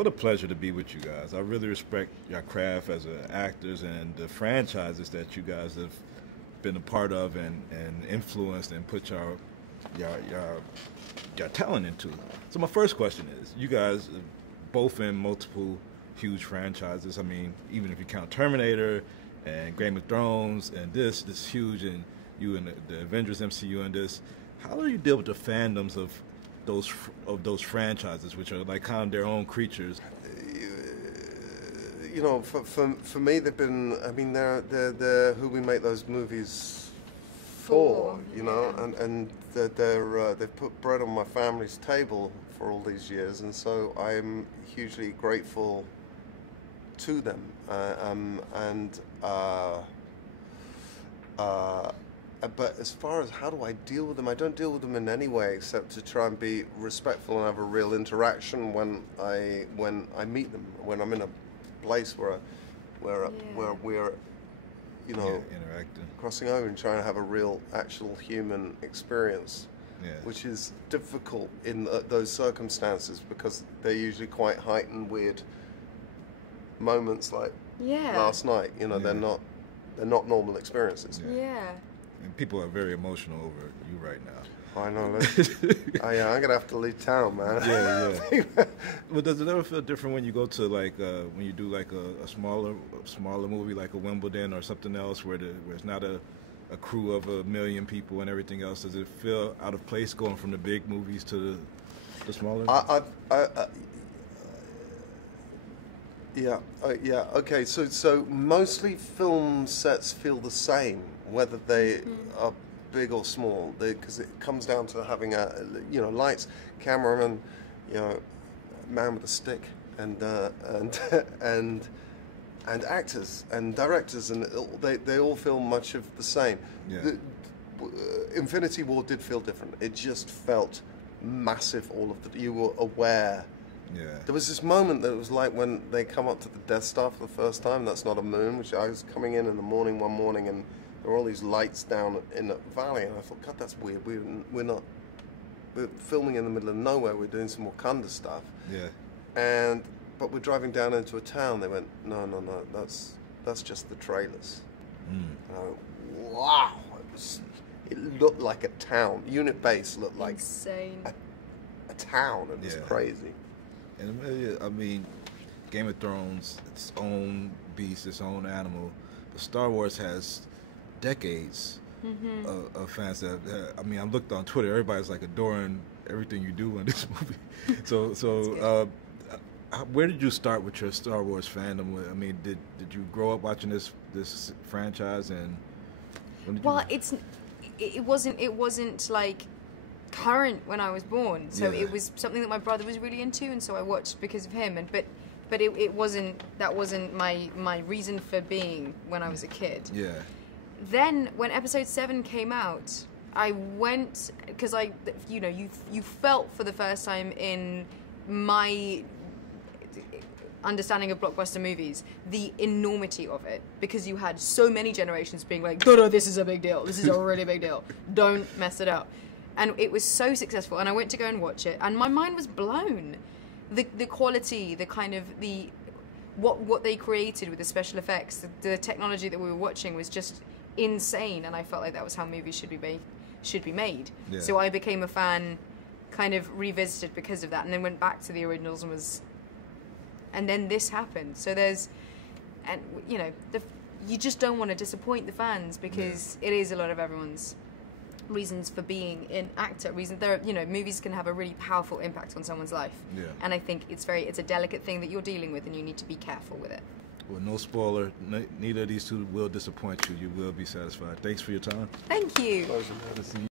What a pleasure to be with you guys. I really respect your craft as actors and the franchises that you guys have been a part of and influenced and put your talent into. So my first question is, you guys are both in multiple huge franchises. I mean, even if you count Terminator and Game of Thrones and this huge, and you in the Avengers MCU and this, how do you deal with the fandoms of those franchises, which are like kind of their own creatures? You know, for me, they've been. I mean, they're who we make those movies for. You know, and they've put bread on my family's table for all these years, and so I'm hugely grateful to them. But as far as how do I deal with them, I don't deal with them in any way except to try and be respectful and have a real interaction when I meet them. When I'm in a place where we're, you know, interacting, crossing over and trying to have a real, actual human experience, which is difficult in those circumstances because they're usually quite heightened, weird moments like last night. You know, they're not normal experiences. And people are very emotional over you right now. I know. I'm gonna have to leave town, man. Yeah. But does it ever feel different when you go to like when you do like a smaller movie like a Wimbledon or something else where it's not a crew of 1 million people and everything else? Does it feel out of place going from the big movies to the smaller? Yeah. Okay. So mostly film sets feel the same, whether they are big or small, because it comes down to having lights, cameraman, man with a stick, and actors and directors, and they all feel much of the same. Infinity War did feel different. It just felt massive. You were aware. There was this moment that was like when they come up to the Death Star for the first time. That's not a moon. Which I was coming in the morning one morning, and there were all these lights down in the valley, and I thought, God, that's weird. We're filming in the middle of nowhere. We're doing some Wakanda stuff. But we're driving down into a town. They went, no, that's just the trailers. And I went, wow. It looked like a town. Unit Base looked like insane. A town. It was crazy. And Emilia, I mean, Game of Thrones, its own beast, its own animal. But Star Wars has decades of fans that, I mean, I looked on Twitter, everybody's like adoring everything you do in this movie. So where did you start with your Star Wars fandom? I mean, did you grow up watching this franchise, and when did it wasn't like current when I was born, so it was something that my brother was really into, and so I watched because of him. But it wasn't my reason for being when I was a kid. Then when Episode 7 came out, I went because you felt for the first time in my understanding of blockbuster movies the enormity of it, because you had so many generations being like, no, this is a big deal, this is a really big deal, don't mess it up. And it was so successful, and I went to go and watch it, and my mind was blown. The quality, the kind of what they created with the special effects, the technology that we were watching was just insane, and I felt like that was how movies should be made. So I became a fan, kind of revisited because of that, and then went back to the originals and then this happened. So you just don't want to disappoint the fans, because it is a lot of everyone's reasons for being an actor. Movies can have a really powerful impact on someone's life. And I think it's a delicate thing that you're dealing with, and you need to be careful with it. Well, no spoiler, neither of these two will disappoint you. You will be satisfied. Thanks for your time. Thank you. Pleasure, man.